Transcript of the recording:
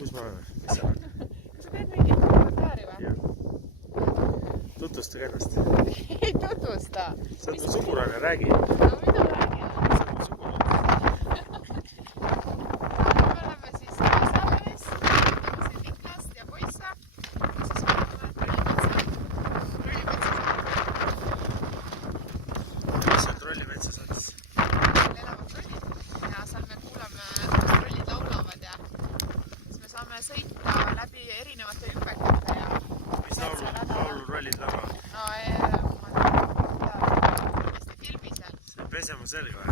Kus me oleme? Mis seal on? Kas sa teed mingit kommentaari või? Tutvustage ennast. Ei tutvusta. Sa oled mu sugulane, räägi. No mida räägin? Sa oled mu sugulane. Me oleme siis Salveres, tõmbasin Niklast ja poisse. Ja siis vaatame Trollimetsas. Mis on Trollimetsas on siis? Seal elavad trollid ja seal me kuulame, kuidas trollid laulavad ja siis me saame sõita läbi erinevate hüpekute ja Mis laulu trollid laulavad? no ma tean, kindlasti filmi seal. Pese mu selga või?